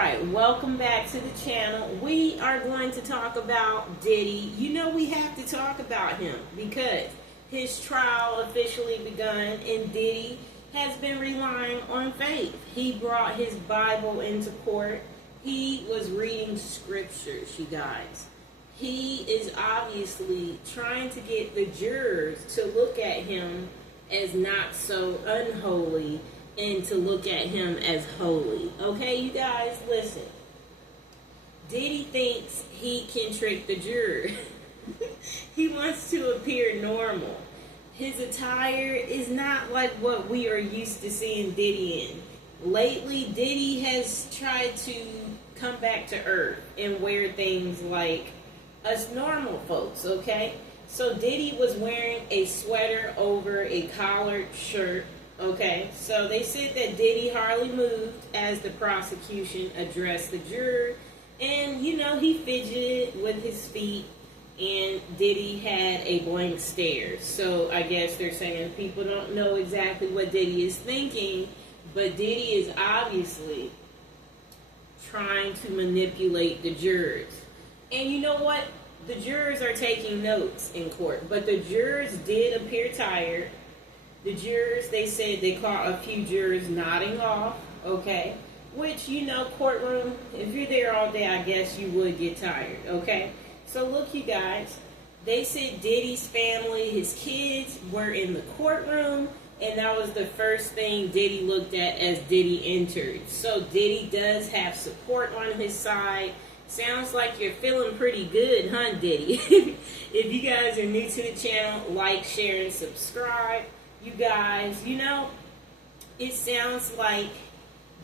Alright, welcome back to the channel. We are going to talk about Diddy. You know we have to talk about him because his trial officially begun and Diddy has been relying on faith. He brought his Bible into court. He was reading scriptures, you guys. He is obviously trying to get the jurors to look at him as not so unholy and to look at him as holy. Okay, you guys, listen. Diddy thinks he can trick the juror. He wants to appear normal. His attire is not like what we are used to seeing Diddy in. Lately, Diddy has tried to come back to earth and wear things like us normal folks, okay? So Diddy was wearing a sweater over a collared shirt. Okay, so they said that Diddy hardly moved as the prosecution addressed the juror. And, you know, he fidgeted with his feet and Diddy had a blank stare. So I guess they're saying people don't know exactly what Diddy is thinking, but Diddy is obviously trying to manipulate the jurors. And you know what? The jurors are taking notes in court, but the jurors did appear tired. The jurors, they said they caught a few jurors nodding off, okay? Which, you know, courtroom, if you're there all day, I guess you would get tired, okay? So look, you guys, they said Diddy's family, his kids, were in the courtroom, and that was the first thing Diddy looked at as Diddy entered. So Diddy does have support on his side. Sounds like you're feeling pretty good, huh, Diddy? If you guys are new to the channel, like, share, and subscribe. You guys, you know, it sounds like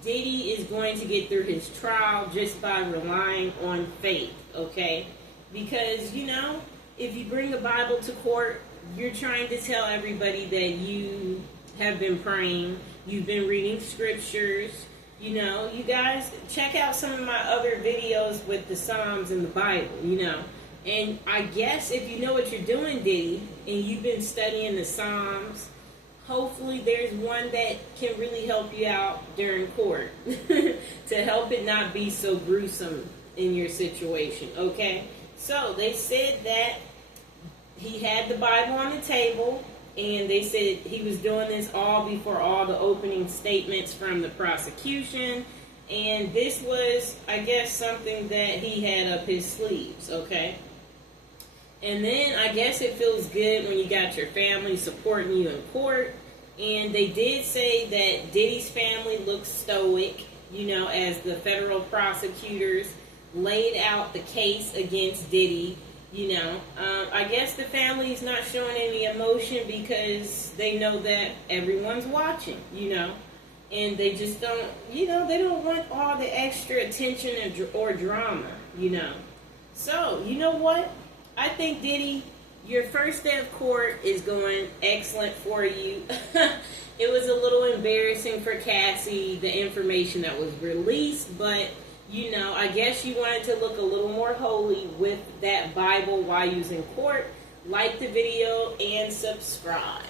Diddy is going to get through his trial just by relying on faith, okay? Because, you know, if you bring a Bible to court, you're trying to tell everybody that you have been praying, you've been reading scriptures. You know, you guys, check out some of my other videos with the Psalms and the Bible, you know. And I guess if you know what you're doing, Diddy, and you've been studying the Psalms, hopefully there's one that can really help you out during court to help it not be so gruesome in your situation, okay? So they said that he had the Bible on the table, and they said he was doing this all before all the opening statements from the prosecution, and this was, I guess, something that he had up his sleeves, okay? And then I guess it feels good when you got your family supporting you in court. And they did say that Diddy's family looks stoic, you know, as the federal prosecutors laid out the case against Diddy, you know. I guess the family's not showing any emotion because they know that everyone's watching, you know. And they just don't, you know, they don't want all the extra attention or drama, you know. So, you know what? I think, Diddy, your first day of court is going excellent for you. It was a little embarrassing for Cassie, the information that was released, but, you know, I guess you wanted to look a little more holy with that Bible while you was in court. Like the video and subscribe.